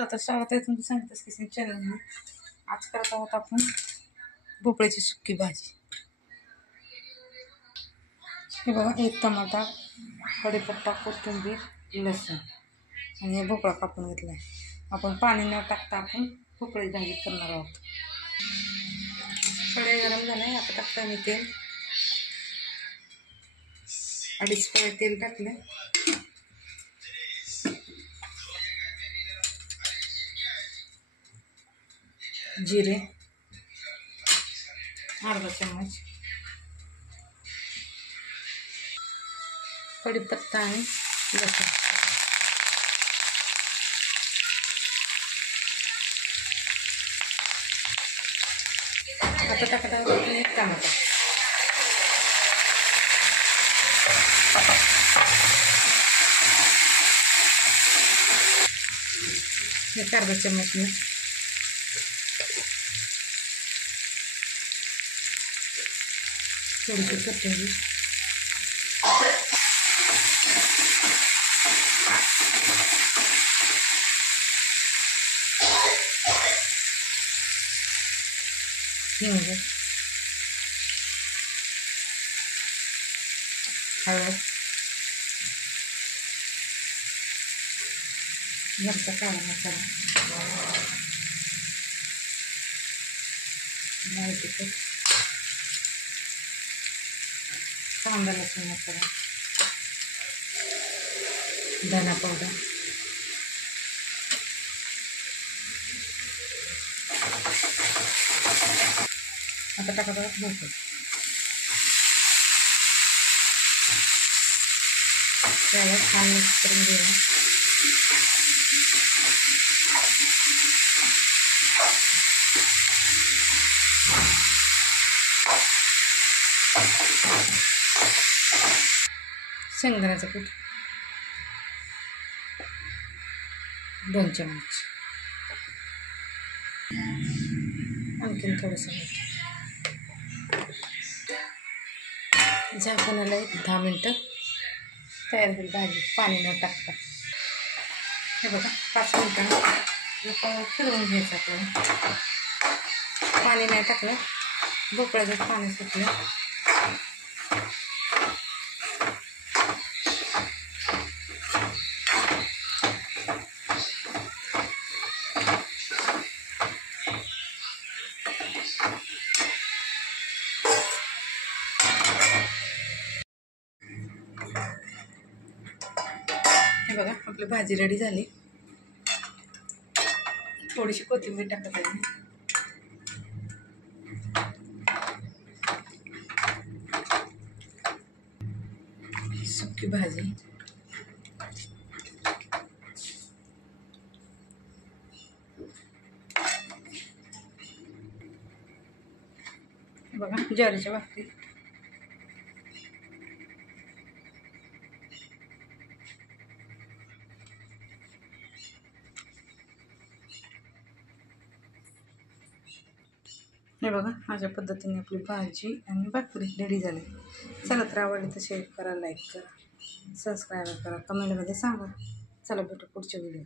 आता स्वागत आहे तुमचं सांगतेस किचन चॅनल. आज करत आहोत आपण भोपळ्याची सुक्की भाजी. हे बघा, एक टमाटा, कढीपत्ता, कोथिंबीर, लसूण आणि हे भोपळा कापून घेतला आहे. आपण पाणी न टाकता आपण भोपळ्याची भाजी करणार आहोत. कढई गरम झालं आहे. आता टाकता मी तेल. 2.5 कढई तेल टाकले. जिरे अर्धा चम्मच, कढीपत्ता आणि लसूण. आता टाकत आहोत एक टमाटा. एक अर्धा चम्मच मीठ, थोडीशी कोथिंबीर, हिंग, हळद, घरचा काळा मसाला, लाल तिखट, कांदा लसूण मसाला, धना पावडर, आता टाकत आहोत भोपळा. त्याला छान मिक्स करून घेऊया. शेंगदाण्याचं कूट 2 चम्मच, आणखीन थोडंसं मीठ. झाकणाला 10 मिनटं तयार होईल भाजी पाणी न टाकता. हे बघा, 5 मिनटांनी फिरवून घ्यायचं आपल्याला. पाणी नाही टाकलं, भोपळ्याचं पाणी सुटलं. हे बघा, आपली भाजी रेडी झाली. थोडीशी कोथिंबीर टाकत आहे. सुकी भाजी. हे बघा, ज्वारीच्या भाकरी. हे बघा, अशा पद्धतीने आपली भाजी आणि भाकरी रेडी झाली. चला, तर आवडली तर शेअर करा, लाईक करा, सबस्क्राईब करा, कमेंटमध्ये सांगा. चला, भेटू पुढच्या व्हिडिओ.